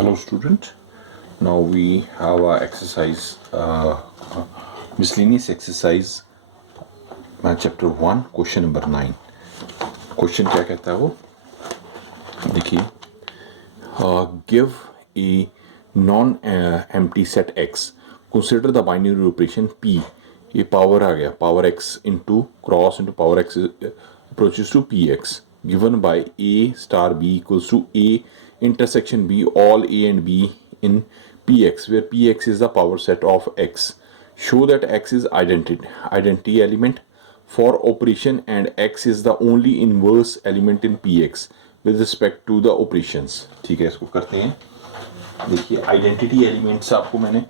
Hello student, now we have a exercise, miscellaneous exercise, chapter 1, question number 9. Question क्या कहता है वो देखिए, give a non empty set x, consider the binary operation p. ये power आ गया, power x into cross into power x approaches to px given by a star b equals to a intersection b all a and b in px, where px is the power set of x. Show that x is identity element for operation and x is the only inverse element in px with respect to the operations. ठीक है, इसको करते हैं. देखिए, identity elements आपको मैंने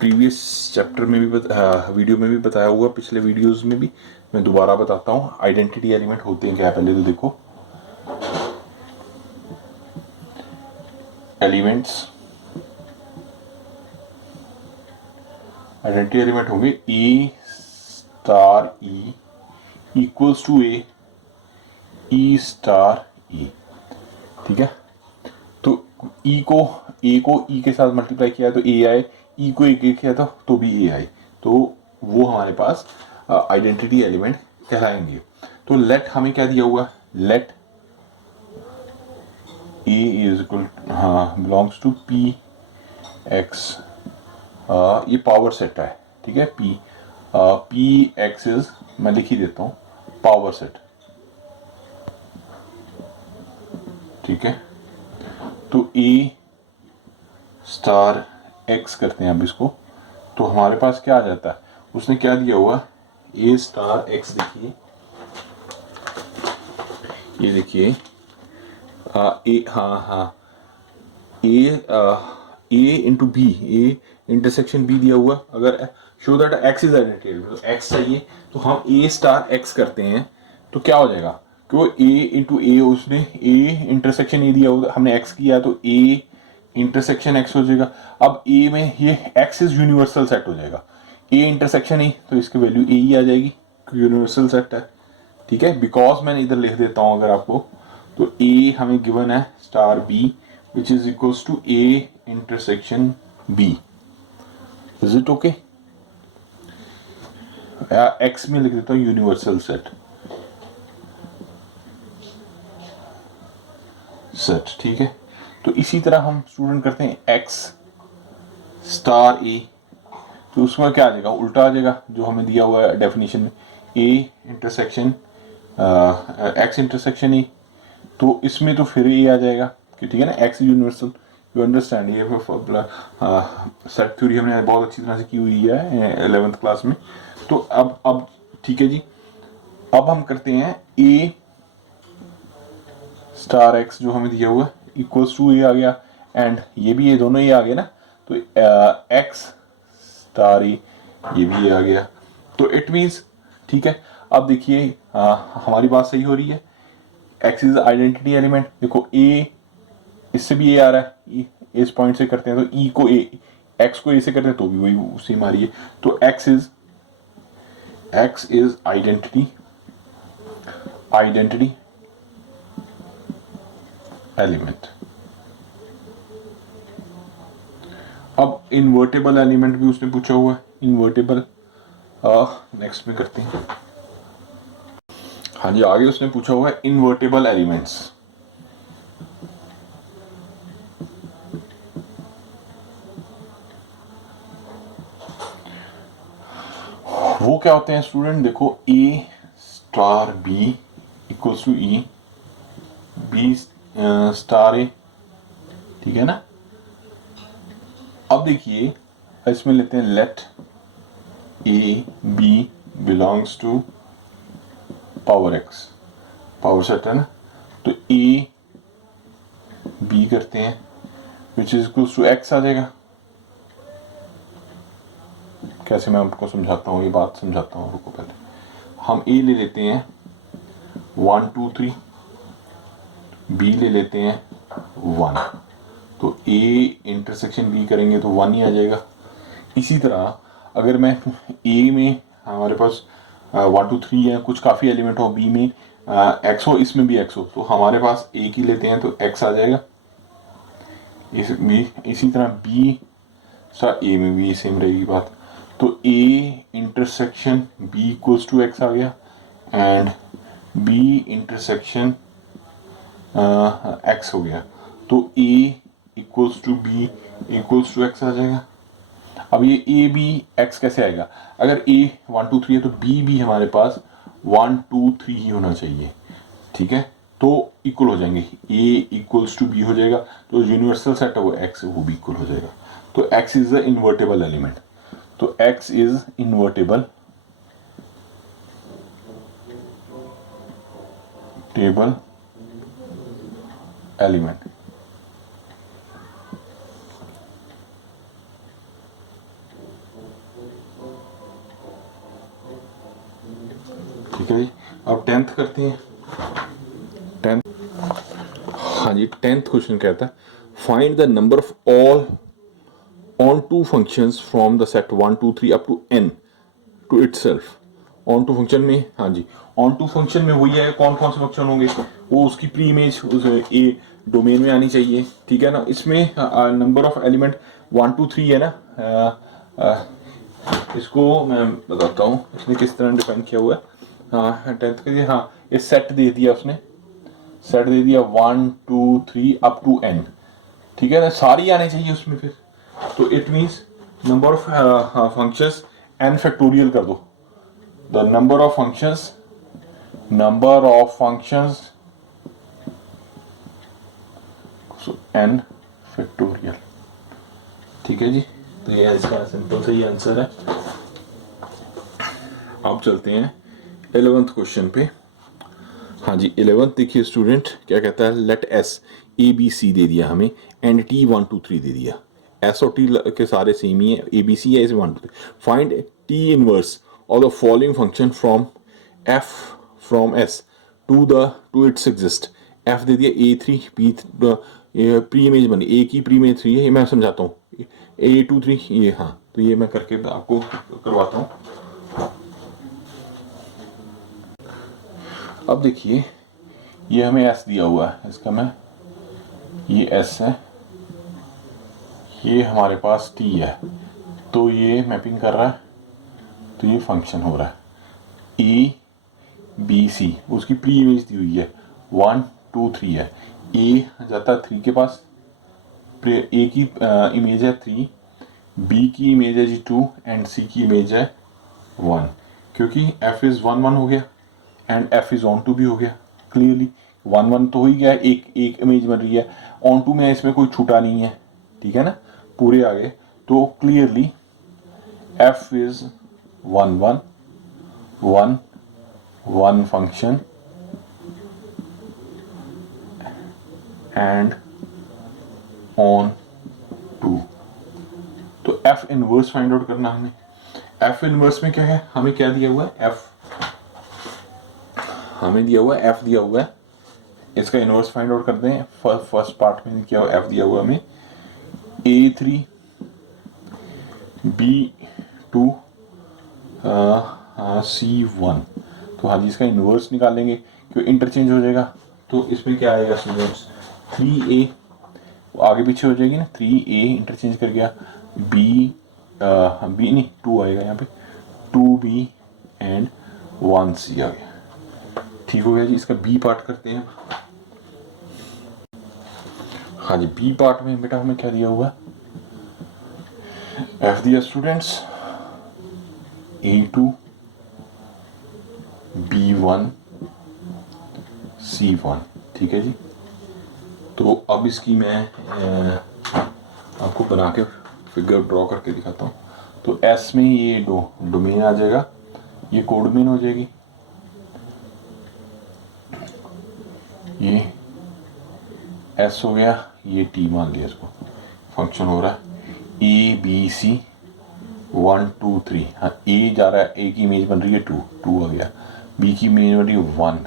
previous chapter में भी वीडियो में भी बताया हुआ, पिछले वीडियोस में भी मैं दोबारा बताता हूँ. आइडेंटिटी एलिमेंट होते हैं क्या, पहले तो देखो. एलिमेंट्स, आइडेंटिटी एलिमेंट होंगे A star E equals to A star E. ठीक है, तो ए को ई के साथ मल्टीप्लाई किया तो ए आए, ई को ए किया तो भी ए आए, तो वो हमारे पास आइडेंटिटी एलिमेंट कहलाएंगे. तो लेट हमें क्या दिया हुआ, let A is equal belongs to P X. ये पावर सेट है. ठीक है, पी एक्स इज, मैं लिख ही देता हूँ, पावर सेट. ठीक है, तो ए स्टार एक्स करते हैं अब इसको, तो हमारे पास क्या आ जाता है, उसने क्या दिया हुआ, ए स्टार एक्स. देखिए, ये देखिए, A into B, A intersection B दिया हुआ. अगर show that X is identity, तो एक्स चाहिए, तो हम ए स्टार एक्स करते हैं, तो क्या हो जाएगा कि वो ए इंटू ए, उसने ए इंटरसेक्शन ए दिया हुआ, हमने एक्स किया तो ए इंटरसेक्शन एक्स हो जाएगा. अब ए में ये एक्स इज यूनिवर्सल सेट हो जाएगा, ए इंटरसेक्शन ए, तो इसकी वैल्यू ए ही आ जाएगी, यूनिवर्सल सेट है. ठीक है, बिकॉज मैंने इधर लिख देता हूं अगर आपको, तो ए हमें गिवन है star B which is equals to A intersection B. Is it okay? X में लिख देता हूं यूनिवर्सल सेट. ठीक है, तो इसी तरह हम स्टूडेंट करते हैं एक्स स्टार ए, तो उसमें क्या आ जाएगा, उल्टा आ जाएगा जो हमें दिया हुआ है डेफिनेशन में, A intersection x intersection A, तो इसमें तो फिर ए आ जाएगा कि ठीक है ना, एक्स यूनिवर्सल. यू अंडरस्टैंड, ये सेट थ्योरी हमने बहुत अच्छी तरह से की हुई है 11th क्लास में. तो अब ठीक है जी, अब हम करते हैं ए स्टार एक्स जो हमें दिया हुआ इक्वल्स टू ए आ गया, एंड ये भी, ये दोनों ही आ गए ना, तो एक्स स्टार ए, ये भी आ गया, तो इट मीन्स ठीक है. अब देखिए, हमारी बात सही हो रही है. X is identity element. देखो, ए इससे भी ए आ रहा है, इस पॉइंट से करते हैं तो ई को ए, एक्स को ए से करते हैं तो भी वही उसी मारी है. तो एक्स इज आइडेंटिटी एलिमेंट. अब इन्वर्टेबल एलिमेंट भी उसने पूछा हुआ है, इन्वर्टेबल नेक्स्ट में करते हैं. हाँ जी, आगे उसने पूछा हुआ है इन्वर्टेबल एलिमेंट्स. वो क्या होते हैं स्टूडेंट, देखो, A star B equals to E B star A. ठीक है ना. अब देखिए, इसमें लेते हैं let A B belongs to power X, power set है ना, तो ए बी करते हैं which is equals to X आ जाएगा. कैसे, मैं आपको समझाता हूँ, ये बात समझाता हूँ, रुको पहले. हम ए ले लेते हैं 1 2 3, बी ले लेते हैं 1, तो ए इंटरसेक्शन बी करेंगे तो 1 ही आ जाएगा. इसी तरह अगर मैं ए में, हमारे पास 1 2 3 है, कुछ काफ़ी एलिमेंट हो, बी में एक्स हो, इसमें भी एक्स हो, तो हमारे पास ए की लेते हैं तो एक्स आ जाएगा. इसी तरह बी सा ए में भी सेम रहेगी बात। तो A intersection B equals to X आ गया एंड बी इंटरसेक्शन एक्स हो गया। तो A equals to B equals to X आ जाएगा। अब ये ए बी एक्स कैसे आएगा? अगर ए 1 2 3 है तो बी भी हमारे पास 1 2 3 ही होना चाहिए, ठीक है? तो इक्वल हो जाएंगे, ए इक्वल्स टू बी हो जाएगा, तो यूनिवर्सल सेट है वो एक्स वो भी इक्वल हो जाएगा। तो X is the invertible element. तो X is invertible table element. ठीक है जी, अब 10th करते हैं। 10th, हाँ जी, 10th क्वेश्चन कहता है find the number of all onto functions from the set 1 2 3 up to n to itself. Onto function में, हाँ जी, ऑन टू फंक्शन में वही है, कौन कौन से फंक्शन होंगे, वो उसकी प्री इमेज उस ए डोमेन में आनी चाहिए, ठीक है ना? इसमें नंबर ऑफ एलिमेंट 1 2 3 है ना। इसको मैं बताता हूँ इसने किस तरह डिफाइन किया हुआ है। हाँ 10th के लिए, हाँ ये सेट दे दिया उसने, सेट दे दिया 1 2 3 अप टू n, ठीक है ना? सारी आने चाहिए उसमें फिर। तो it means number of functions n factorial कर दो। The number of functions n factorial, ठीक है जी। तो ये इसका सिंपल से ही आंसर है। अब चलते हैं 11th क्वेश्चन पे। हाँ जी 11th देखिए स्टूडेंट क्या कहता है, let S A B C दे दिया हमें एंड टी 1 2 3 दे दिया। एस और टी के सारे सेम ही है, ए बी सी है, इसे 1 2 3। Find T inverse of the following function from F from S to its exist. F दे दिया ए 3 बी प्री इमेज बनी, ए की प्री इमेज 3 है, ये मैं समझाता हूँ, ए 2 3 ये, हाँ तो ये मैं करके आपको करवाता हूँ। अब देखिए ये हमें एस दिया हुआ है, इसका मैं, ये एस है, ये हमारे पास टी है, तो ये मैपिंग कर रहा है, तो ये फंक्शन हो रहा है ए बी सी, उसकी प्री इमेज दी हुई है 1 2 3 है, ए जाता है 3 के पास, ए की इमेज है 3, बी की इमेज है जी 2 एंड सी की इमेज है 1, क्योंकि एफ इज 1 1 हो गया and F is onto भी हो गया। क्लियरली 1 1 तो हो ही गया, एक इमेज बन रही है, ऑन टू में इसमें कोई छूटा नहीं है, ठीक है ना, पूरे आ गए। तो clearly F is 1 1 1 1 function and onto. तो एफ इनवर्स फाइंड आउट करना हमें। एफ इनवर्स में क्या है, हमें क्या दिया हुआ है, एफ हमें दिया हुआ है, एफ दिया हुआ है, इसका इनवर्स फाइंड आउट करते हैं। फर्स्ट पार्ट में क्या एफ दिया हुआ हमें A3 B2 C1। तो हाँ जी इसका इनवर्स निकालेंगे, क्यों इंटरचेंज हो जाएगा। तो इसमें क्या आएगा स्टूडेंट्स, 3A आगे पीछे हो जाएगी ना, 3A इंटरचेंज कर गया, बी नहीं 2 आएगा यहाँ पे, 2B एंड 1C आ गया। ठीक हो गया जी। इसका बी पार्ट करते हैं। हाँ जी बी पार्ट में बेटा हमें क्या दिया हुआ है, एफ दिया स्टूडेंट्स A2 B1 C1, ठीक है जी। तो अब इसकी मैं आपको बना के फिगर ड्रॉ करके दिखाता हूँ। तो एस में ये डोमेन आ जाएगा, ये कोडोमेन हो जाएगी, ये एस हो गया, ये टी मान लिया इसको, फंक्शन हो रहा है ए बी सी 1 2 3। हाँ ए जा रहा है, ए की इमेज बन रही है 2 आ गया, बी की इमेज बन रही है 1,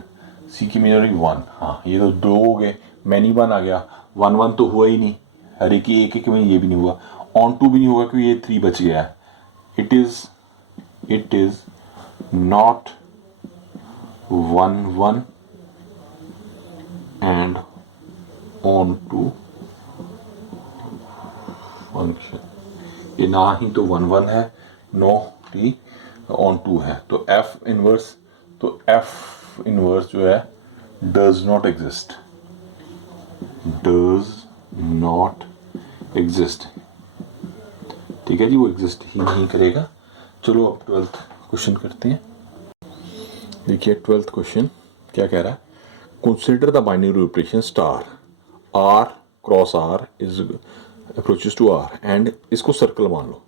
सी की इमेज बन रही है 1। हाँ ये तो 2 हो गए, मैनी 1 आ गया, 1 1 तो हुआ ही नहीं, हर एक की एक में ये भी नहीं हुआ, ऑन टू भी नहीं होगा क्योंकि ये 3 बच गया है। It is not 1 1 and onto function, ये ना ही तो 1 1 है, नो टी ऑन 2 है, तो एफ इनवर्स, तो एफ इनवर्स जो है does not exist, does not exist. ठीक है जी, वो एग्जिस्ट ही नहीं करेगा। चलो अब 12th क्वेश्चन करते हैं। देखिए 12th क्वेश्चन क्या कह रहा है, consider the binary operation star R cross R is approaches to R, and इसको सर्कल मान लो,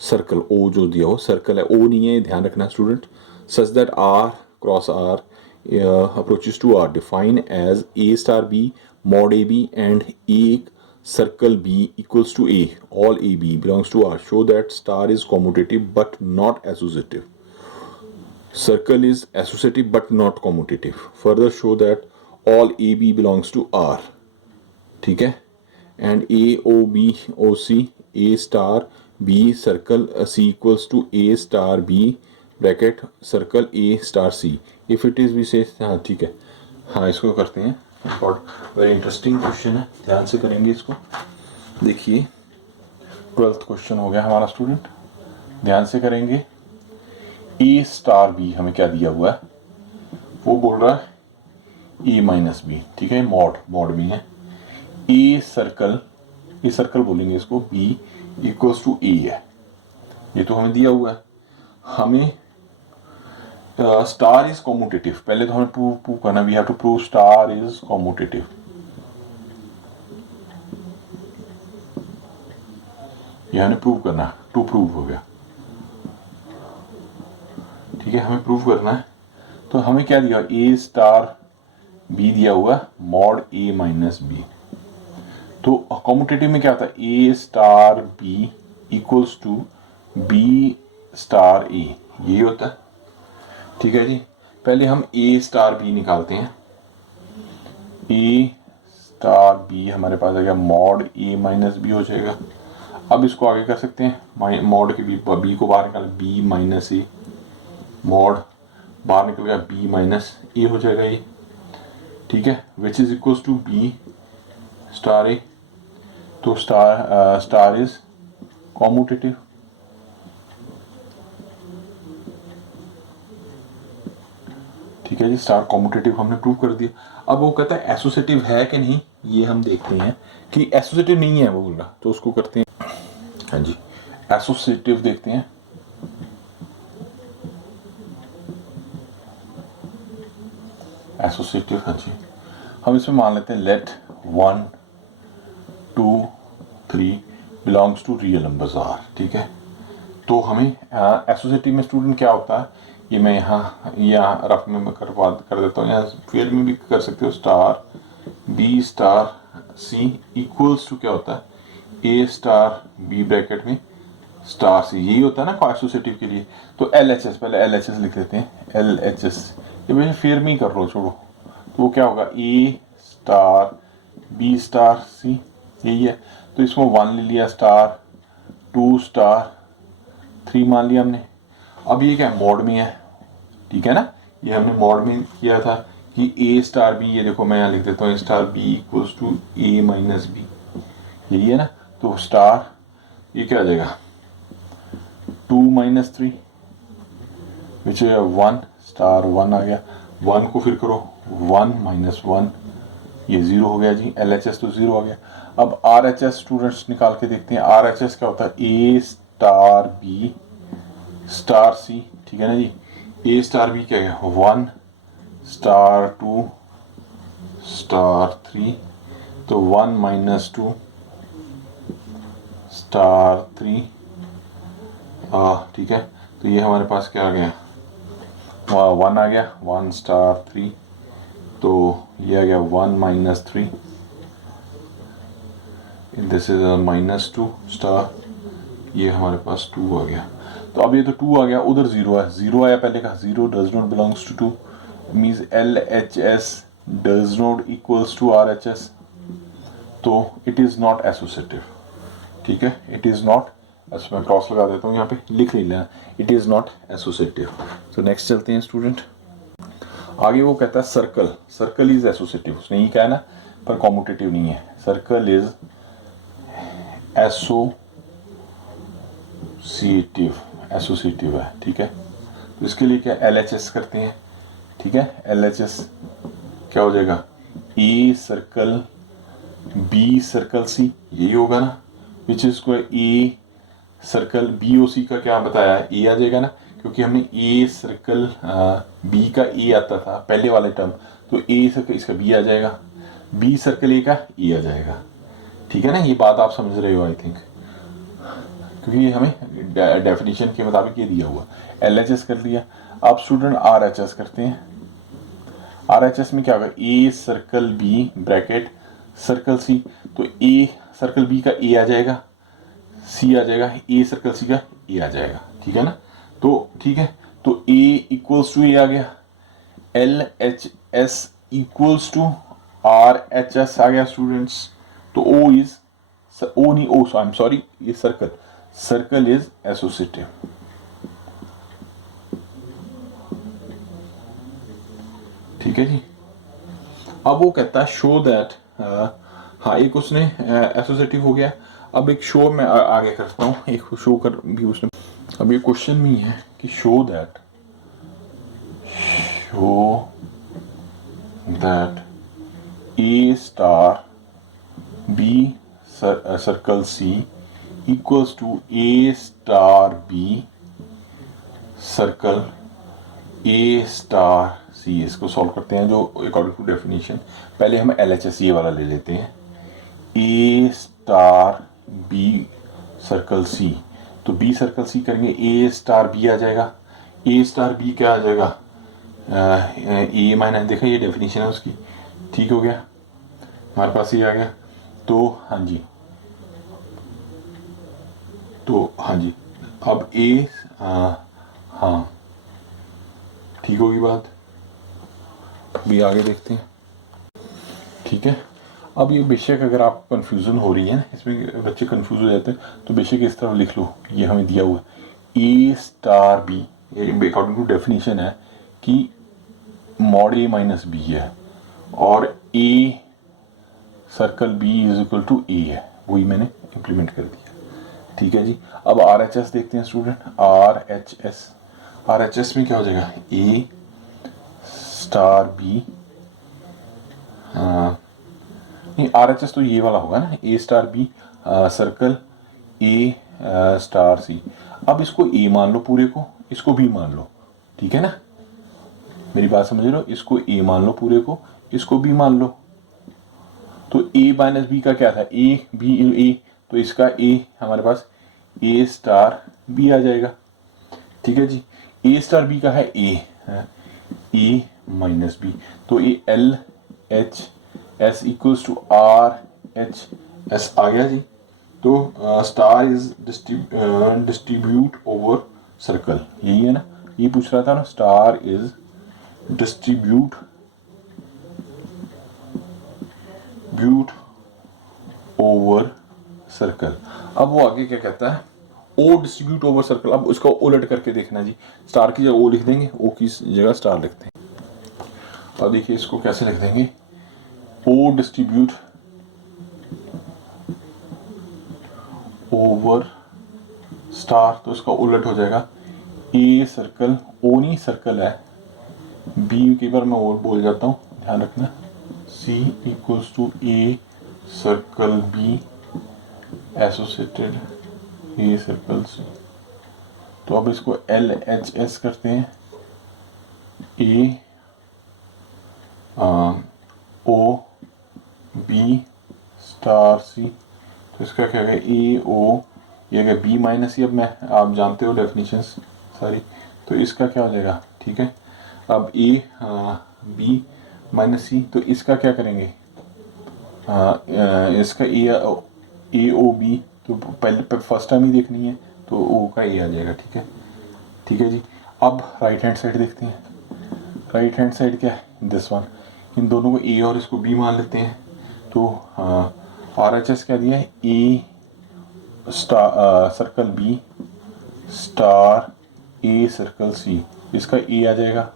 सर्कल ओ जो दिया हो सर्कल है, ओ नहीं है, ध्यान रखना student, such that R cross R approaches to R define as A star B mod A B and A circle B equals to A, all AB belongs to R. Show that star is commutative but not associative. Circle is associative but not commutative. Further show that all AB belongs to R. ठीक है, and A O B O C A star B circle C equals to A star B bracket circle A star C. If it is we say, हाँ ठीक है, हाँ इसको करते हैं। Very interesting question है, ध्यान से करेंगे इसको। देखिए 12th क्वेश्चन हो गया हमारा स्टूडेंट, ध्यान से करेंगे। ए स्टार बी हमें क्या दिया हुआ है, वो बोल रहा है ए माइनस बी, ठीक है, मॉड बी है। ए सर्कल बोलेंगे इसको, बी इक्वल्स टू ए है, ये तो हमें दिया हुआ है। हमें स्टार इज कॉम्यूटेटिव, पहले तो हमें प्रूव करना, we have to prove star is commutative. ये हमें प्रूव करना, टू प्रूव हो गया, ठीक है, हमें प्रूव करना है। तो हमें क्या दिया, ए स्टार बी दिया हुआ मॉड ए माइनस बी। तो कॉम्यूटेटिव में क्या होता है, A star B equals to B star A, यही होता है। ठीक है जी, पहले हम ए स्टार बी निकालते हैं। ए स्टार बी हमारे पास आ गया मॉड ए माइनस बी हो जाएगा। अब इसको आगे कर सकते हैं, मॉड के बी को बाहर निकाल, बी माइनस ए, मॉड बाहर निकल गया बी माइनस ए हो जाएगा ये, ठीक है, which is equals to B star A. तो स्टार इज कॉम्यूटेटिव। ठीक है जी, स्टार कॉम्यूटेटिव हमने प्रूव कर दिया। अब वो कहता है एसोसिएटिव है कि नहीं, ये हम देखते हैं कि एसोसिएटिव नहीं है वो बोल रहा, तो उसको करते हैं, हाँ जी एसोसिएटिव देखते हैं। एसोसिएटिव, हाँ जी, हम इसमें मान लेते हैं let 1 2 3 belongs to real numbers R. ठीक है, तो हमें एसोसिएटिव में स्टूडेंट क्या होता है, ये मैं यहाँ रफ में कर देता हूँ, यहाँ फेयर में भी कर सकते हो। Star B star C equals to क्या होता है, ए स्टार बी ब्रैकेट में स्टार सी, यही होता है ना एसोसिएटिव के लिए। तो LHS, पहले LHS लिख देते हैं, LHS, ये मैं फेयर में ही कर रहा हूँ, छोड़ो। तो वो क्या होगा, ए स्टार बी स्टार सी, यही है। तो इसमें 1 ले लिया, स्टार 2 स्टार 3 मान लिया हमने। अब ये क्या मॉड में है, ठीक है ना, ये हमने मॉड में किया था कि ए स्टार बी, ये देखो मैं यहाँ लिख देता हूँ, star B equals to A minus B, यही है ना। तो स्टार ये क्या आ जाएगा 2 माइनस 3 विच 1, स्टार 1 आ गया। 1 को फिर करो 1 माइनस 1, ये 0 हो गया जी। LHS तो 0 आ गया। अब RHS स्टूडेंट्स निकाल के देखते हैं। RHS क्या होता है, ए स्टार बी स्टार सी, ठीक है ना जी। ए स्टार बी क्या है 1 स्टार 2 स्टार 3, तो 1 माइनस 2 स्टार 3, ठीक है। तो ये हमारे पास क्या आ गया, 1 आ गया, 1 स्टार 3, तो ये आ गया 1 minus 3, this is minus 2 star, ये हमारे पास 2 आ गया। तो अब ये तो 2 आ गया, उधर 0 है, 0 आया पहले का, 0 does not belongs to 2, means LHS does not equals to RHS, तो इट इज नॉट एसोसिएटिव। ठीक है, इट इज नॉट, मैं क्रॉस लगा देता हूँ यहाँ पे, लिख नहीं लेना, इट इज नॉट एसोसिएटिव। तो नेक्स्ट चलते हैं स्टूडेंट, आगे वो कहता है सर्कल इज एसोसिएटिव, उसने ये कहा ना, पर कॉम्यूटेटिव नहीं है। सर्कल इज एसोसिएटिव है, ठीक है। तो इसके लिए क्या LHS करते हैं, ठीक है। LHS क्या हो जाएगा, ए सर्कल बी सर्कल सी, यही होगा ना, विच इज को ए सर्कल बी ओ सी का क्या बताया है, ए आ जाएगा ना, क्योंकि हमने ए सर्कल बी का ए आता था पहले वाले टर्म, तो ए सर्कल इसका बी आ जाएगा, बी सर्कल ए का ए आ जाएगा, ठीक है ना। ये बात आप समझ रहे हो आई थिंक, क्योंकि ये हमें डेफिनेशन के मुताबिक ये दिया हुआ। LHS कर लिया। अब स्टूडेंट RHS करते हैं। RHS में क्या होगा, A circle B bracket circle C, तो ए सर्कल बी का ए आ जाएगा, सी आ जाएगा, ए सर्कल सी का ए आ जाएगा, ठीक है ना। तो ठीक है, तो ए इक्वल्स टू ए आ गया, LHS इक्वल्स टू RHS आ गया स्टूडेंट्स। तो O इज ओ नहीं, ओ आई एम सॉरी, ये सर्कल इज एसोसिएटिव, ठीक है जी। अब वो कहता है शो दैट, हाँ एक उसने एसोसिएटिव हो गया। अब एक शो मैं आगे करता हूँ, एक शो कर भी उसने, अब ये क्वेश्चन में है कि show that A star B circle C equals to A star B circle A star C. इसको सॉल्व करते हैं जो अकॉर्डिंग टू डेफिनेशन। पहले हम LHS ये वाला ले लेते हैं, ए स्टार बी सर्कल सी, तो बी सर्कल सी करेंगे, ए स्टार बी आ जाएगा, ए स्टार बी क्या आ जाएगा, ए माइनस, देखा ये डेफिनेशन है उसकी, ठीक हो गया, हमारे पास ये आ गया। तो हाँ जी, तो हाँ जी, अब ए हाँ ठीक होगी बात, अभी आगे देखते हैं, ठीक है। अब ये बेशक अगर आप कंफ्यूजन हो रही है ना, इसमें बच्चे कंफ्यूज हो जाते हैं, तो बेशक इस तरह लिख लो, ये हमें दिया हुआ है A star B, according to definition है कि मॉड ए माइनस बी है, और A circle B is equal to A है, वही मैंने इम्प्लीमेंट कर दिया, ठीक है जी। अब RHS देखते हैं स्टूडेंट, RHS में क्या हो जाएगा, ए स्टार बी, नहीं RHS तो ये वाला होगा ना, A star B circle A star C. अब इसको ए मान लो पूरे को, इसको बी मान लो, ठीक है ना, मेरी बात समझ लो, इसको ए मान लो पूरे को, इसको बी मान लो। तो ए माइनस बी का क्या था, ए बी ए, तो इसका ए हमारे पास ए स्टार बी आ जाएगा, ठीक है जी। ए स्टार बी का है ए माइनस बी, तो ये LHS इक्वल्स टू RHS आ गया जी। तो star is distribute over circle, यही है ना, ये पूछ रहा था ना, star is distribute over circle. अब वो आगे क्या कहता है, ओ डिस्ट्रीब्यूट ओवर सर्कल। अब उसको उलट करके देखना जी, स्टार की जगह ओ लिख देंगे, ओ की जगह स्टार लिखते हैं। अब देखिए इसको कैसे लिख देंगे, ओ डिस्ट्रीब्यूट ओवर स्टार, तो इसका उलट हो जाएगा ए सर्कल, ओ नहीं सर्कल है, बी कई बार मैं और बोल जाता हूँ, ध्यान रखना, C equals to A circle B associated A circle C. तो अब इसको LHS करते हैं, ए ओ बी स्टार सी, तो इसका क्या है, ए ओ, ये क्या बी माइनस सी, अब मैं आप जानते हो डेफिनेशंस सारी, तो इसका क्या हो जाएगा, ठीक है। अब ए बी माइनस सी, तो इसका क्या करेंगे, इसका ए ओ बी, तो पहले फर्स्ट टाइम ही देखनी है, तो ओ का ए आ जाएगा, ठीक है, ठीक है जी। अब राइट हैंड साइड देखते हैं, राइट हैंड साइड क्या है, दिस वन, इन दोनों को ए और इसको बी मान लेते हैं। तो RHS क्या दिया है, A star circle B star A circle C, इसका ए आ जाएगा,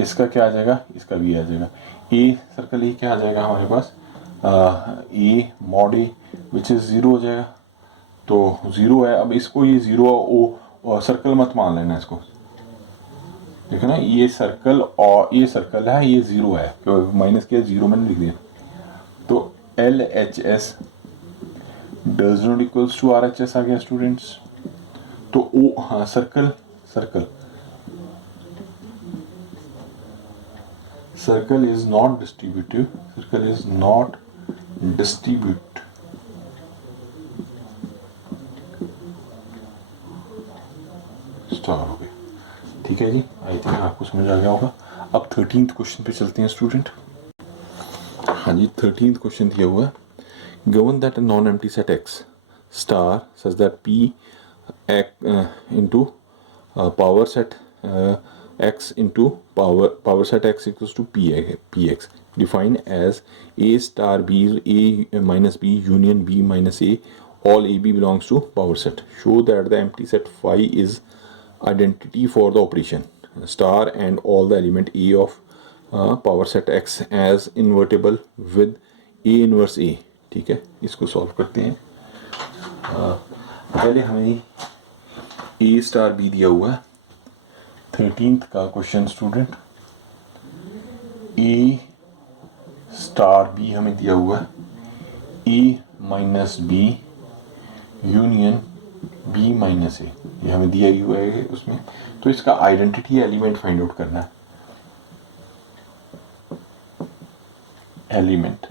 इसका क्या आ जाएगा, इसका बी आ जाएगा, ए सर्कल ए क्या आ जाएगा हमारे पास, A mod A which is 0 हो जाएगा, तो 0 है। अब इसको ये 0 ओ सर्कल मत मान लेना इसको, देखो ना ये सर्कल और ये सर्कल है, ये 0 है क्योंकि माइनस किया 0 मैंने लिख दिया। तो LHS does not equals to RHS आ गया स्टूडेंट्स। तो ओ हाँ circle circle circle is not distributive, circle is not distribute star हो गया। ठीक है जी, आई थिंक आपको समझ आ गया होगा। अब 13th क्वेश्चन पे चलते हैं स्टूडेंट। हाँ जी 13th क्वेश्चन दिया हुआ है, given that a non-empty set X star such that P into power set X into power set X equals to PX defined as A star B A minus B union B minus A, all AB belongs to power set. Show that the empty set phi is identity for the operation star and all the element A of power set X as invertible with A inverse A। ठीक है, इसको solve करते हैं। पहले हमें A star B दिया हुआ है 13th का question student. A star B हमें दिया हुआ है A minus B union B minus A, ये हमें दिया ही हुआ है उसमें। तो इसका आइडेंटिटी एलिमेंट फाइंड आउट करना है। Element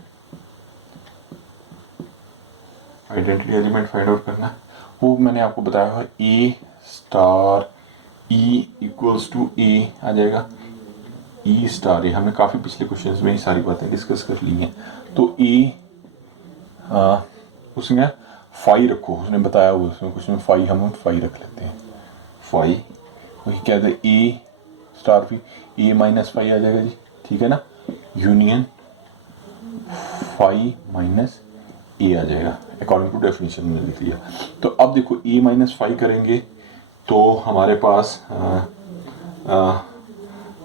identity element find out करना है, वो मैंने आपको बताया हुआ A star E equals to A आ जाएगा। E स्टार, ये हमने काफ़ी पिछले क्वेश्चंस में ये सारी बातें डिस्कस कर ली हैं। तो A उसने फाई रखो, उसने बताया हुआ उसमें कुछ में फाई, हम फाई रख लेते हैं। फाई वही क्या है A स्टार भी A माइनस फाई आ जाएगा जी, ठीक है ना, यूनियन फाई माइनस A आ जाएगा अकॉर्डिंग टू डेफिनेशन में लिख लिया। तो अब देखो A माइनस फाई करेंगे तो हमारे पास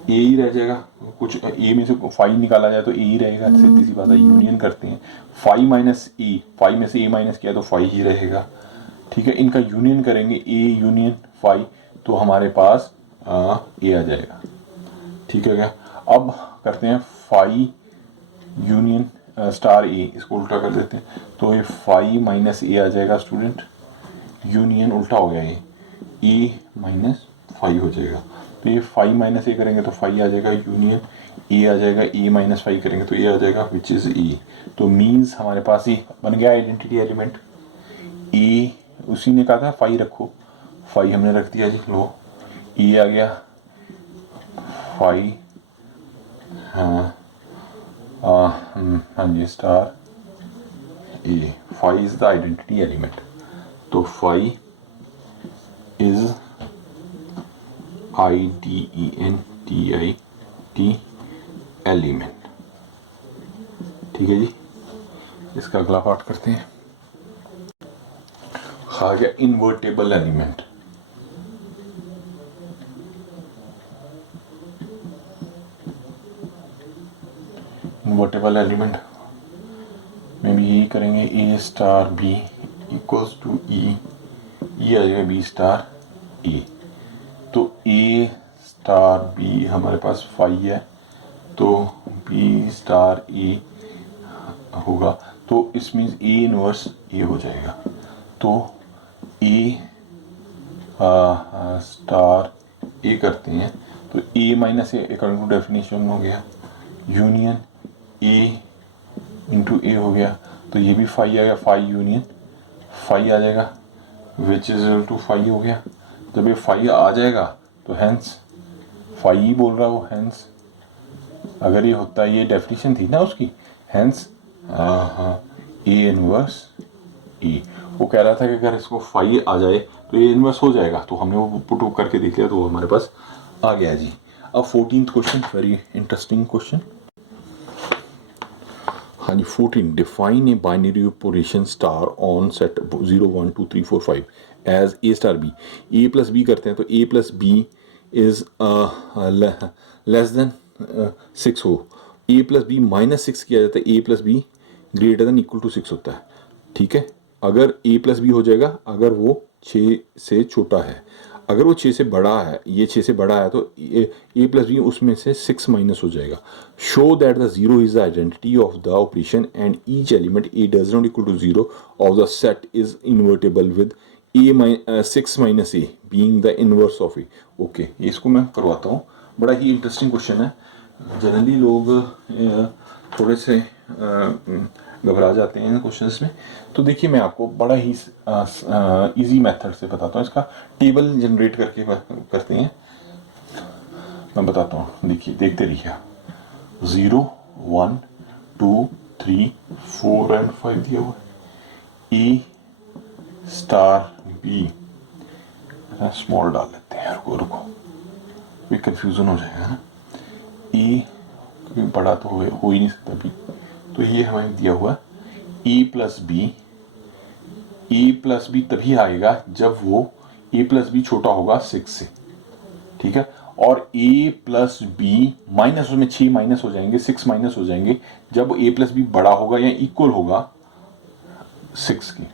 A ही रह जाएगा, कुछ A में से फाई निकाला जाए तो A ही रहेगा, सीधी सी बात है। यूनियन करते हैं फाई माइनस A, फाई में से A माइनस किया तो फाई ही रहेगा। ठीक है, इनका यूनियन करेंगे A यूनियन फाई तो हमारे पास A आ जाएगा। ठीक है क्या, अब करते हैं फाई यूनियन स्टार A, इसको उल्टा कर देते हैं तो ये फाई माइनस A आ जाएगा स्टूडेंट, यूनियन उल्टा हो गया, ये A माइनस फाई हो जाएगा। तो ये फाई माइनस A करेंगे तो फाई आ जाएगा, यूनियन A आ जाएगा, A माइनस फाई करेंगे तो A आ जाएगा विच इज़ A। तो मीन्स हमारे पास ये बन गया आइडेंटिटी एलिमेंट। A उसी ने कहा था फाई रखो, फाई हमने रख दिया जी, लो A आ गया फाई, हाँ जी star A, phi is the identity element. तो फाई इज IDENTIT एलिमेंट। ठीक है जी, इसका अगला पार्ट करते हैं। आ गया इन्वर्टेबल एलिमेंट। इन्वर्टेबल एलिमेंट में भी यही करेंगे, A star B equals to E, ये आ जाएगा B स्टार A। तो A स्टार B हमारे पास फाई है तो B स्टार A होगा, तो इस मीन्स A इनवर्स A हो जाएगा। तो A स्टार A करते हैं तो A minus A according to definition हो गया, यूनियन A इंटू A हो गया, तो ये भी फाई आएगा, फाई यूनियन फाई आ जाएगा which is equal to phi हो गया। जब ये फाई आ जाएगा तो हैंस फाई ही बोल रहा हो, हैंस अगर ये होता है, ये डेफिनेशन थी ना उसकी, हैंस A इनवर्स E। वो कह रहा था कि अगर इसको फाई आ जाए तो ये इनवर्स हो जाएगा, तो हमने वो पुट अप करके देख लिया तो वो हमारे पास आ गया जी। अब 14th question, very interesting question. हाँ जी 14, define a binary operation star on set 0 1 2 3 4 5 as A star B। A plus B करते हैं तो A plus B is less than 6 हो, A प्लस B माइनस 6 किया जाता है, A plus B greater than equal to 6 होता है। ठीक है, अगर a प्लस बी हो जाएगा अगर वो 6 से छोटा है, अगर वो 6 से बड़ा है, ये 6 से बड़ा है तो a प्लस बी उसमें से 6 माइनस हो जाएगा. Show that the zero is the identity of the operation and each element a does not equal to zero of the set is invertible with a 6 minus a being the inverse of a. Okay, इसको मैं करवाता हूँ. बड़ा ही interesting question है. Generally लोग थोड़े से घबरा जाते हैं क्वेश्चंस में. तो देखिए मैं आपको बड़ा ही इजी मेथड से बताता हूँ. इसका टेबल जनरेट करके करते हैं. मैं बताता हूँ, देखिए देखते रहिए. 0 1 2 3 4 एंड 5 दिया हुआ है. ए स्टार बी स्मॉल डाल लेते हैं. रुको रुको, कोई कंफ्यूजन हो जाएगा ना. ए बड़ा तो हो ही नहीं सकता बी, तो ये हमें दिया हुआ ए प्लस बी तभी आएगा जब वो ए प्लस बी छोटा होगा 6 से. ठीक है. और ए प्लस बी माइनस, उसमें 6 माइनस हो जाएंगे, 6 माइनस हो जाएंगे जब ए प्लस बी बड़ा होगा या इक्वल होगा 6 की.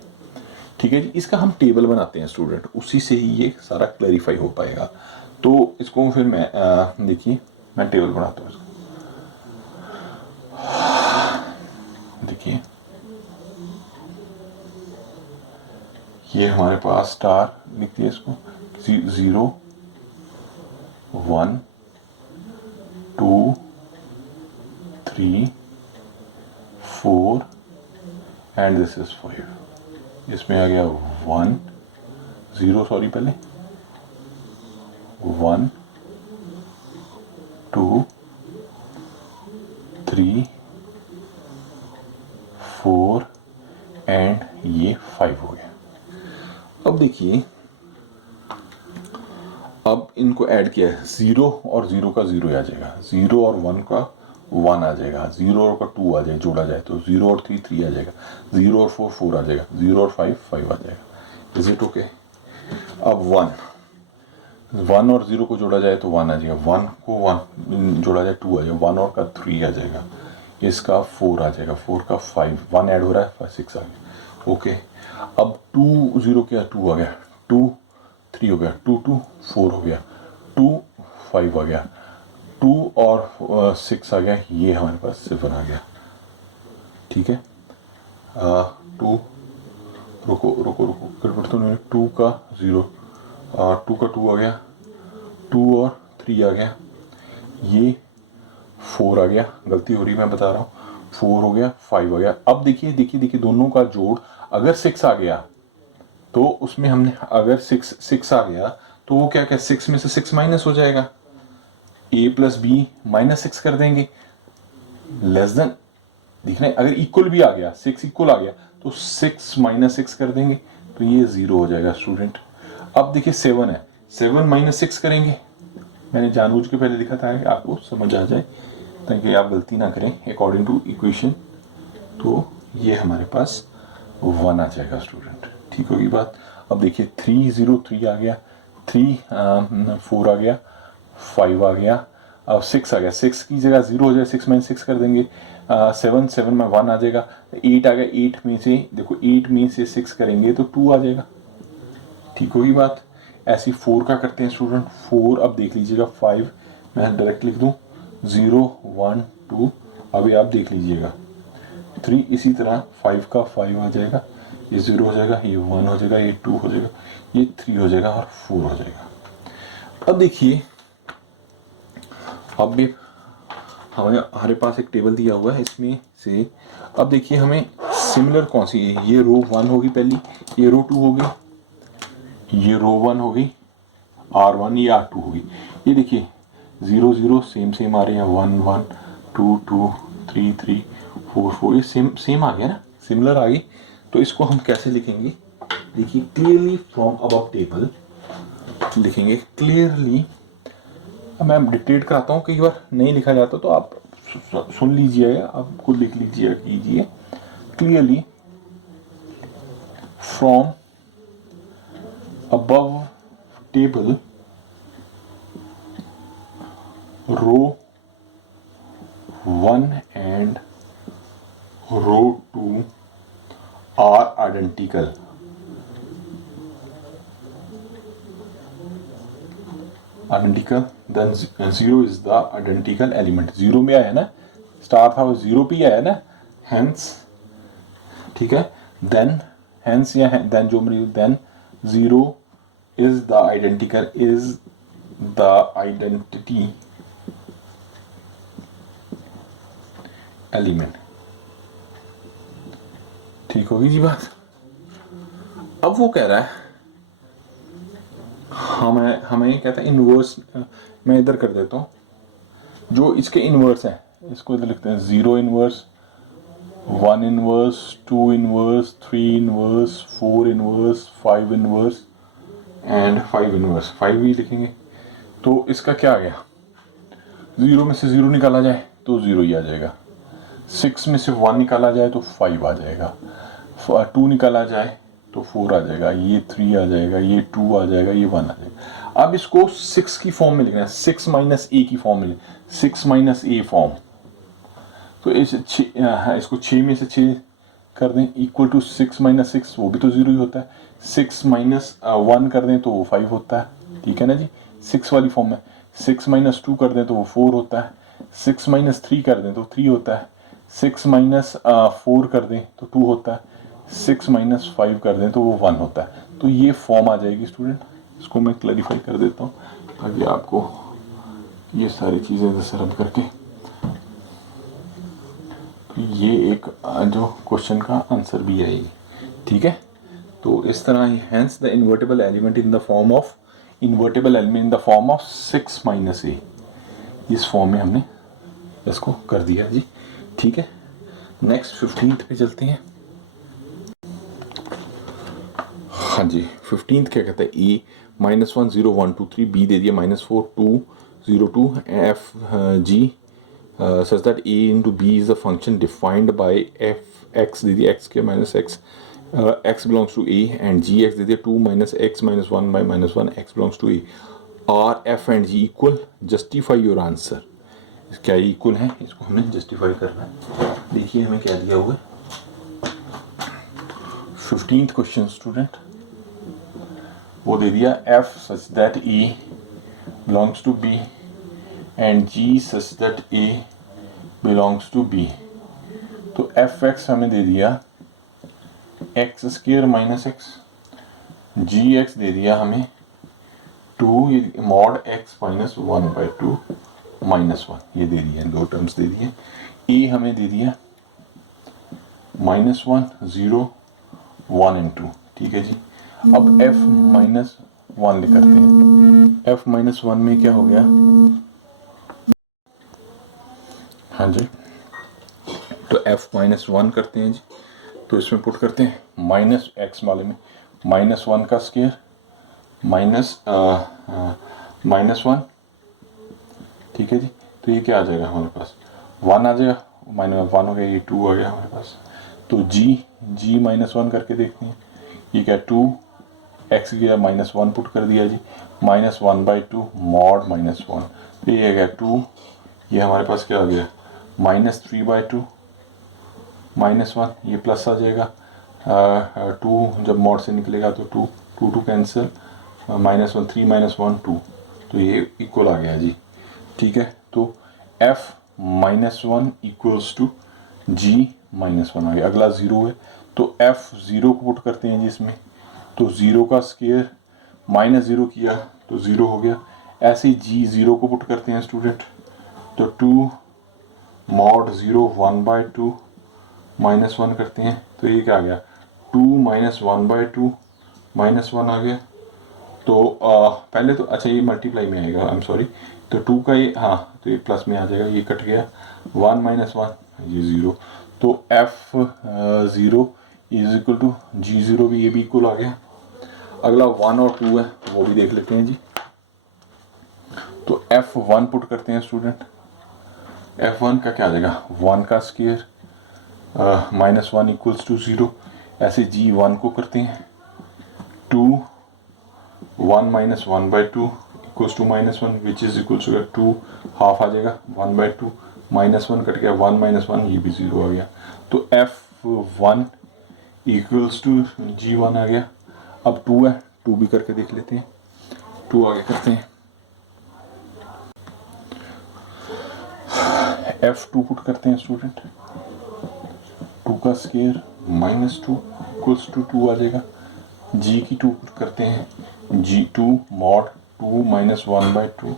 ठीक है जी. इसका हम टेबल बनाते हैं स्टूडेंट, उसी से ही ये सारा क्लैरिफाई हो पाएगा. तो इसको फिर मैं देखिए मैं टेबल बनाता हूँ. देखिए ये हमारे पास स्टार लिखती है इसको. 0 1 2 3 4 एंड दिस इज 5. इसमें आ गया 1 0, सॉरी पहले 1 2 3 4 एंड ये 5 हो गया. अब देखिए, अब इनको ऐड किया है. 0 और 0 का 0 आ जाएगा, 0 और 1 का 1 आ जाएगा, 0 और का 2 आ जाएगा, जोड़ा जाए तो 0 और 3 3 आ जाएगा, 0 और 4 4 आ जाएगा, 0 और 5 5 आ जाएगा. Is it okay? अब 1 और 0 को जोड़ा जाए तो 1 आ जाएगा, 1 को 1 जोड़ा जाए 2 आ जाएगा, 1 और का 3 आ जाएगा, इसका 4 आ जाएगा, 4 का 5, 1 ऐड हो रहा है 6 आ गया. ओके. अब 2 0 क्या 2 आ गया, 2 3 हो गया, 2 2 4 हो गया, 2 5 आ गया, 2 और 6 आ गया, ये हमारे पास 7 आ गया. ठीक है. 2 रुको रुको रुको गड़बड़ तो नहीं. 2 का 0, 2 का 2 आ गया, 2 और 3 आ गया, ये 4 आ गया. गलती हो रही मैं बता रहा हूँ. 4 हो गया, 5 आ गया. अब देखिए देखिए देखिए दोनों का जोड़ अगर 6 आ गया तो उसमें हमने अगर 6 आ गया तो वो क्या क्या 6 में से 6 माइनस हो जाएगा. a प्लस बी माइनस 6 कर देंगे, लेस देन दिखना. अगर इक्वल भी आ गया, 6 इक्वल आ गया तो 6 माइनस 6 कर देंगे, तो ये 0 हो जाएगा स्टूडेंट. अब देखिए 7 है, 7 माइनस 6 करेंगे. मैंने जानबूझ के पहले लिखा था कि आपको समझ आ जाए ताकि आप गलती ना करें अकॉर्डिंग टू इक्वेशन. तो ये हमारे पास 1 आ जाएगा स्टूडेंट. ठीक होगी बात. अब देखिए 3 0 3 आ गया, 3 4 आ गया, 5 आ गया, अब 6 आ गया. 6 की जगह 0 हो जाए, 6 माइनस 6 कर देंगे, 7 में 1 आ जाएगा, 8 आ गया. 8 में से देखो 8 में से 6 करेंगे तो 2 आ जाएगा. ठीक होगी बात. ऐसी 4 का करते हैं स्टूडेंट. 4 अब देख लीजिएगा, 5 मैं डायरेक्ट लिख दूं, 0 1 2. अभी आप देख लीजिएगा 3 इसी तरह 5 का 5 आ जाएगा, ये 0 हो जाएगा, ये 1 हो जाएगा, ये 2 हो जाएगा, ये 3 हो जाएगा और 4 हो जाएगा. अब देखिए अब भी हमारे पास एक टेबल दिया हुआ है इसमें से. अब देखिए हमें सिमिलर कौन सी है. ये रो 1 होगी पहली, ये रो 2 होगी, ये रो 1 होगी, R1 ये R2 होगी. ये देखिए 0 0 सेम आ रहे हैं, 1 1 2 2 3 3 4 4, ये सेम आ गया ना, सिमिलर आ गई. तो इसको हम कैसे लिखेंगे. देखिए क्लियरली फ्रॉम अबव टेबल लिखेंगे क्लियरली. मैं डिक्टेट कराता हूँ, कई बार नहीं लिखा जाता तो आप सुन लीजिएगा, आप खुद लिख लीजिएगा कीजिए. Clearly from above table row 1 and row 2 are identical, then 0 is the identical element. 0 में आया ना, स्टार था वो 0 पे ही आया ना, हेंस, ठीक है, देन हेंस या देन जो मेरी, then 0 is the identical, is the identity element. ठीक होगी जी बात। अब वो कह रहा है हमें कहता है इनवर्स, मैं इधर कर देता हूँ, जो इसके इनवर्स है इसको इधर लिखते हैं 0 inverse, 1 inverse, 2 inverse, 3 inverse, 4 inverse, 5 inverse and 5 inverse, 5 ही लिखेंगे। तो इसका क्या आ गया, 0 में से 0 निकाला जाए तो 0 ही आ जाएगा, 6 में से 1 निकाला जाए तो 5 आ जाएगा, 2 निकाला जाए तो 4 आ जाएगा, ये 3 आ जाएगा, ये 2 आ जाएगा, ये 1 आ जाएगा। अब इसको 6 की फॉर्म में लिखना है, 6 माइनस ए की फॉर्म में, 6 माइनस ए फॉर्म। तो इसको 6 में से 6 कर दें इक्वल टू 6 माइनस 6, वो भी तो 0 ही होता है। 6 माइनस 1 कर दें तो वो 5 होता है, ठीक है ना जी, 6 वाली फॉर्म में। 6 माइनस 2 कर दें तो वो 4 होता है। 6 माइनस 3 कर दें तो 3 होता है। 6 माइनस 4 कर दें तो 2 होता है। 6 माइनस 5 कर दें तो वो 1 होता है। तो ये फॉर्म आ जाएगी स्टूडेंट। इसको मैं क्लैरिफाई कर देता हूँ ताकि आपको ये सारी चीज़ें जैसे रब करके, तो ये एक जो क्वेश्चन का आंसर भी आएगी, ठीक है। तो इस तरह ही hence the invertible element in the form of, invertible element in the form of 6 minus a, इस फॉर्म में हमने इसको कर दिया जी, ठीक है। नेक्स्ट 15th पे चलते हैं। हाँ जी, 15th क्या कहता है, ए -1 0 1 2 3, बी दे दिया -4 2 0 2, F G such that a into b is the function defined by f x दे दिया, x के minus x, x belongs to a and g x दे दिया 2 minus x minus 1 by -1, x belongs to a, are f and g equal, justify your answer। क्या ये equal है, इसको हमें justify करना है। देखिए हमें क्या दिया हुआ है 15th क्वेश्चन स्टूडेंट, वो दे दिया f such that a belongs to b and g such that a belongs to b। तो fx हमें दे दिया x square minus x, gx दे दिया हमें 2 mod x minus 1 by 2 minus 1, ये दे दिए, दो टर्म्स दे दिए। a हमें दे दिया -1 0 1 एंड 2, ठीक है जी। अब f माइनस 1 लिख करते हैं, f माइनस 1 में क्या हो गया, हाँ जी, तो f माइनस 1 करते हैं जी, तो इसमें पुट करते हैं माइनस x वाले में -1 का स्क्वायर -1, ठीक है जी। तो ये क्या आ जाएगा हमारे पास, 1 आ जाएगा, -1 हो गया, ये 2 आ गया हमारे पास। तो g -1 करके देखते हैं, ये क्या 2 x किया -1 पुट कर दिया जी, -1 बाई 2 मॉड -1, तो ये आ गया 2, ये हमारे पास क्या आ गया -3 बाई 2 -1, ये प्लस आ जाएगा 2 जब मॉड से निकलेगा तो 2 कैंसिल, -1 3 -1 2, तो ये इक्वल आ गया जी, ठीक है। तो f -1 इक्वल्स टू g -1 आ गया। अगला 0 है तो f 0 को पुट करते हैं जी इसमें, तो 0 का स्क्वायर -0 किया तो 0 हो गया। ऐसे ही g 0 को पुट करते हैं स्टूडेंट, तो 2 मॉड 0 1 बाई 2 -1 करते हैं, तो ये क्या आ गया 2 -1 बाई 2 -1 आ गया। तो पहले तो अच्छा ये मल्टीप्लाई में आएगा, आई एम सॉरी, तो 2 का ये, हाँ तो ये प्लस में आ जाएगा, ये कट गया 1 -1 ये 0, तो f 0 is equal to g 0 भी, ये भी इक्वल आ गया। अगला 1 और 2 है वो भी देख लेते हैं जी, तो f1 पुट करते हैं स्टूडेंट, f1 का क्या आ जाएगा 1 का स्क्वायर -1 इक्वल्स टू 0। ऐसे g1 को करते हैं 2 1 -1 by 2 equals to -1 which is equals to 2, half आ जाएगा 1 बाई 2, -1 कट गया 1 -1, ये भी 0 आ गया। तो f1 इक्वल्स टू G1 आ गया। अब 2 है, 2 भी करके देख लेते हैं। 2 आगे करते हैं, F2 पुट करते हैं स्टूडेंट। 2 का स्केयर -2 इक्वल्स टू 2 आ जाएगा। G की 2 पुट करते हैं, G2 mod 2 - 1/2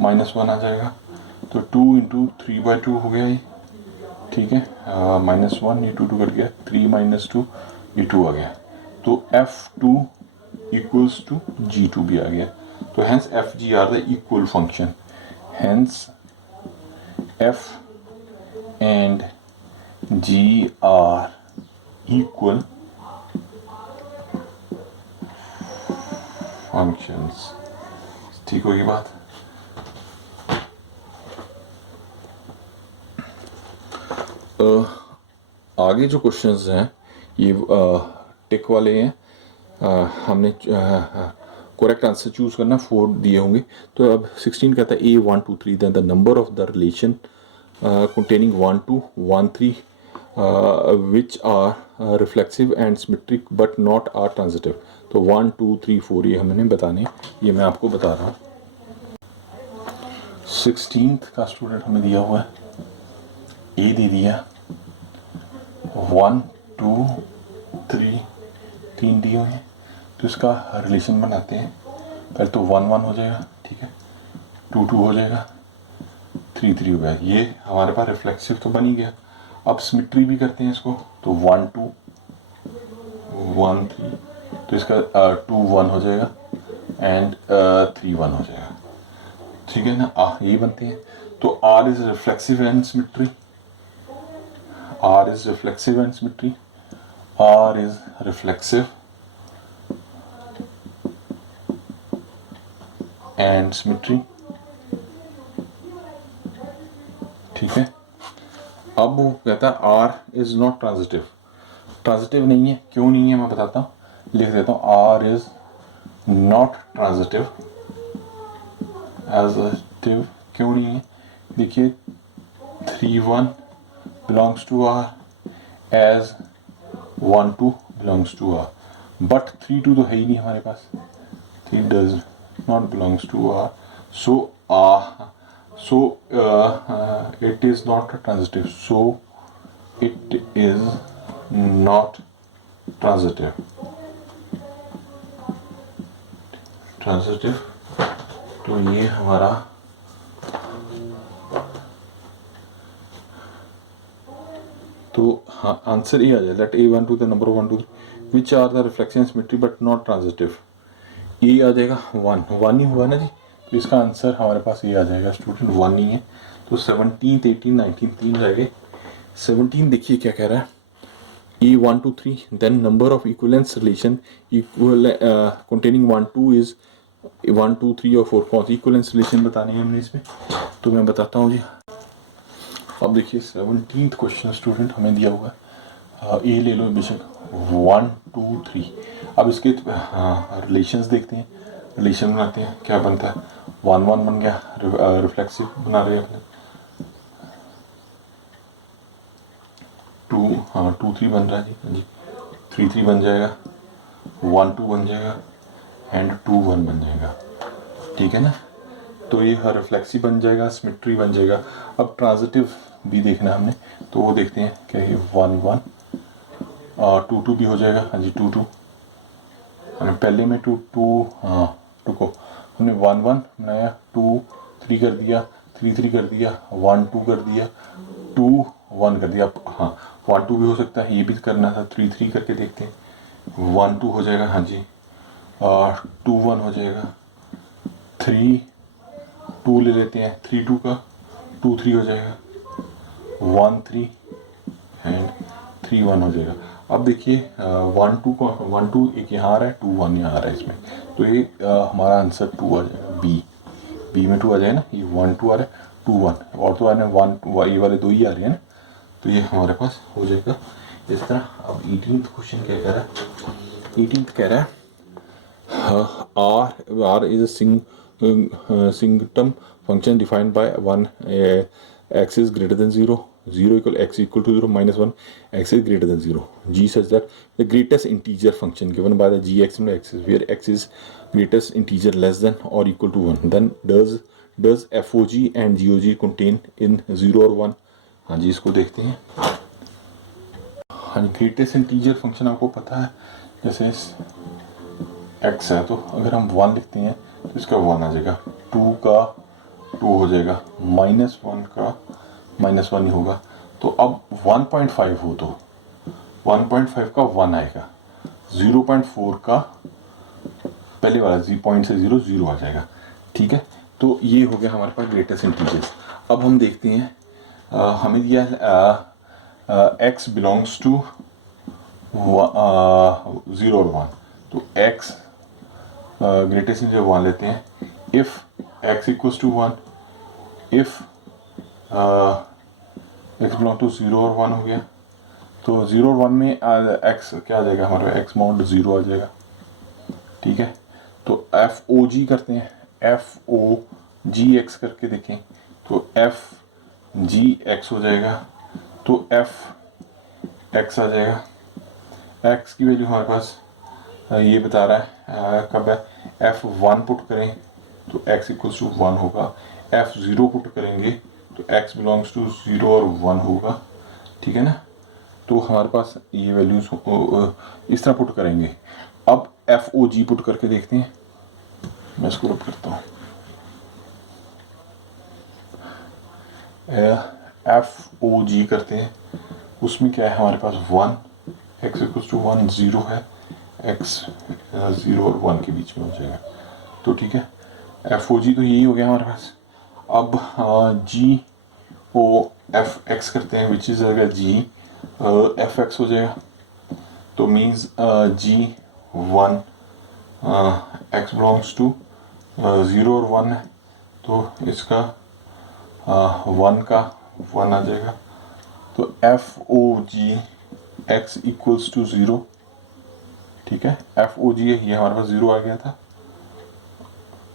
-1 आ जाएगा। तो 2 × 3/2 हो गया ये, ठीक है। -1 ये 2 कट गया, 3 - 2 ये 2 आ गया। तो F2 इक्वल्स टू G2 भी आ गया। तो hence FG are the equal function. Hence F and G are equal functions। ठीक होगी बात। आगे जो क्वेश्चंस हैं ये टिक वाले हैं। हमने करेक्ट आंसर चूज करना, 4 दिए होंगे। तो अब 16 कहता है A1 2 3 then the number of the relation containing 1 2 1 3 which are reflexive and symmetric but not are transitive। तो 1 2 3 4 ये हमने बताने, ये मैं आपको बता रहा हूँ। 16th का स्टूडेंट हमें दिया हुआ है, ए दे दिया, 1 2 3 3 दिए हुए हैं। तो इसका रिलेशन बनाते हैं। पहले तो 1 1 हो जाएगा, ठीक है, 2 2 हो जाएगा, 3 3 हो गया। ये हमारे पास रिफ्लेक्सिव तो बन ही गया। अब सिमेट्री भी करते हैं इसको। तो 1 2 1 3, तो इसका 2 1 हो जाएगा एंड 3 1 हो जाएगा, ठीक है ना। यही बनते हैं। तो R is reflexive and symmetry, R is reflexive and symmetry, R is reflexive and symmetry, ठीक है। अब वो कहता है R is not transitive, transitive नहीं है। क्यों नहीं है मैं बताता हूँ, लिख देता हूँ। R is not transitive, transitive क्यों नहीं है, देखिए 3 1 belongs to R as 1 2 belongs to R, but 3 2 तो है ही नहीं हमारे पास, 3 does not belongs to R, so it is not transitive, so it is not transitive, तो ये हमारा तो हाँ आंसर ये आ जाए। Let A1 2 the number of 1 2 3 which are the reflection symmetry but not transitive. ये आ जाएगा 1 ही हुआ ना जी। तो इसका आंसर हमारे पास ये आ जाएगा स्टूडेंट, 1 ही है। तो 17 18 19 3 रह गए। 17 देखिए क्या कह रहा है, A1 2 3 then number of equivalence relation equal containing 1 2 is 1 2 3 और 4। कौन सी इक्विवेलेंस रिलेशन बतानी है हमने इसमें, तो मैं बताता हूँ जी। अब देखिए 17th क्वेश्चन स्टूडेंट हमें दिया हुआ है, ए ले लो बेशक, 1 2 3। अब इसके रिलेशंस देखते हैं, रिलेशन बनाते हैं। क्या बनता है, 1 1 बन गया, रिफ्लेक्सिव बना रहे हैं अपने। 2 3 बन रहा है जी, 3 3 बन जाएगा, 1 2 बन जाएगा एंड 2 1 बन जाएगा, ठीक है ना। तो ये रिफ्लेक्सिव बन जाएगा, सिमेट्री बन जाएगा। अब ट्रांजिटिव भी देखना हमने, तो वो देखते हैं क्या, ये 1 1 2 2 भी हो जाएगा, हाँ जी 2 2। हमने पहले में 2 2 2 को हमने 1 1 बनाया, 2 3 कर दिया, 3 3 कर दिया, 1 2 कर दिया, 2 1 कर दिया। हाँ 1 2 भी हो सकता है, ये भी करना था। 3 3 करके देखते हैं, 1 2 हो जाएगा, हाँ जी 2 1 हो जाएगा, 3 2 ले लेते हैं, 3 2 का 2 3 हो जाएगा, 1 3 एंड 3 1 हो जाएगा। अब देखिए 1 2 को 1 2 एक यहाँ आ रहा है, 2 1 यहाँ आ रहा है इसमें, तो ये हमारा आंसर 2 आ जाएगा। बी में 2 आ जाए ना, ये 1 2 आ रहा है, 2 1 और तो आने 1 2, ये वाले 2 ही आ रहे हैं ना, तो ये हमारे पास हो जाएगा इस तरह। अब 18th क्वेश्चन क्या कह रहा है, 18th कह रहा है R is a singleton function defined by one x is greater than 0, 0 equal x equal to 0 minus 1 x is greater than 0. G such that the greatest integer function given by the gx into x is where x is greatest integer less than or equal to 1. Then does FOG and GOG contain in 0 or 1? हाँ जी, इसको देखते हैं. हाँ जी, greatest integer function आपको पता है, जैसे x है तो अगर हम 1 लिखते हैं तो इसका 1 आ जाएगा, 2 का 2 हो जाएगा, -1 का -1 ही होगा. तो अब 1.5 हो तो 1.5 का 1 आएगा, 0.4 का पहले वाला 0 पॉइंट से 0 0 आ जाएगा. ठीक है, तो ये हो गया हमारे पास ग्रेटेस्ट इंटीजर्स. अब हम देखते हैं, हमें दिया x बिलोंग्स टू 0 और 1. तो x ग्रेटेस्ट इंटीजर 1 लेते हैं. If x equals to 1, if x belong to 0 और 1 हो गया, तो 0 और 1 में x क्या आ जाएगा, हमारे x मॉड 0 आ जाएगा. ठीक है, तो FOG करते हैं, FOGX करके देखें तो FGX हो जाएगा, तो FX आ जाएगा. x की वैल्यू हमारे पास ये बता रहा है कब है, F1 पुट करें तो x इक्वल्स टू 1 होगा, F0 पुट करेंगे तो x बिलोंग्स टू 0 और 1 होगा. ठीक है ना, तो हमारे पास ये वैल्यूज इस तरह पुट करेंगे. अब FOG पुट करके देखते हैं, मैं इसको पुट करता हूँ. FOG करते हैं, उसमें क्या है हमारे पास 1, x इक्वल्स टू 1 0 है, x 0 और 1 के बीच में हो जाएगा. तो ठीक है, FOG तो यही हो गया हमारे पास. अब GOFX करते हैं, विच इज अगर GFX हो जाएगा, तो means G1 x belongs to 0 और 1 है, तो इसका 1 का 1 आ जाएगा. तो FOG x इक्वल्स टू 0. ठीक है, FOG ये हमारे पास 0 आ गया था.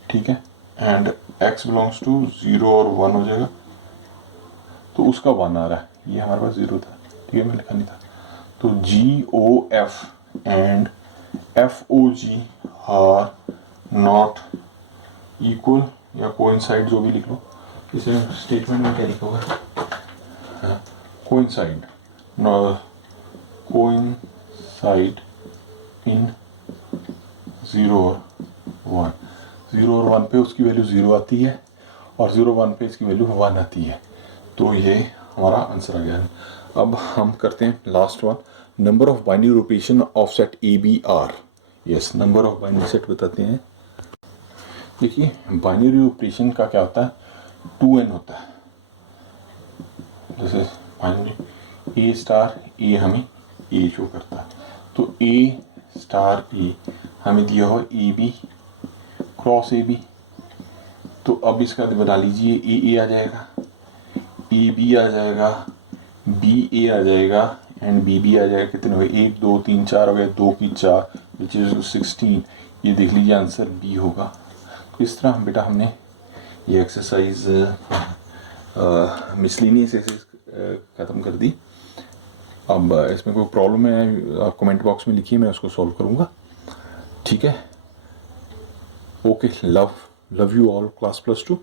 ठीक है, एंड x बिलोंग्स टू 0 और 1 हो जाएगा, तो उसका 1 आ रहा है, ये हमारे पास 0 था. ठीक है, मैं लिखा नहीं था. तो GOF and FOG are not equal या कोइंसाइड, जो भी लिख लो. इसे स्टेटमेंट में क्या लिखा होगा, कोइंसाइड, कोइंसाइड इन 0 और 1. 0 और 1 पे उसकी वैल्यू 0 आती है और 0 1 पे इसकी वैल्यू 1 आती है. तो ये हमारा आंसर आ गया है. अब हम करते हैं last one, number of binary rotation of set ABR. Yes, number of binary set बताते हैं. देखिए, बाइनरी ऑपरेशन का क्या होता है, 2n होता है. जैसे बाइनरी A स्टार A हमें A शो करता है, तो A स्टार A हमें दिया हो AB क्रॉस AB. तो अब इसका बना लीजिए, AA आ जाएगा, AB आ जाएगा, BA आ जाएगा एंड BB आ जाएगा. कितने हो गए, 1 2 3 4 हो गए, 2 की 4 विच इज 16. ये देख लीजिए आंसर B होगा. तो इस तरह बेटा हमने ये एक्सरसाइज मिसलिनियस एक्सरसाइज ख़त्म कर दी. अब इसमें कोई प्रॉब्लम है आप कमेंट बॉक्स में लिखिए, मैं उसको सॉल्व करूँगा. ठीक है, okay, love you all class +2.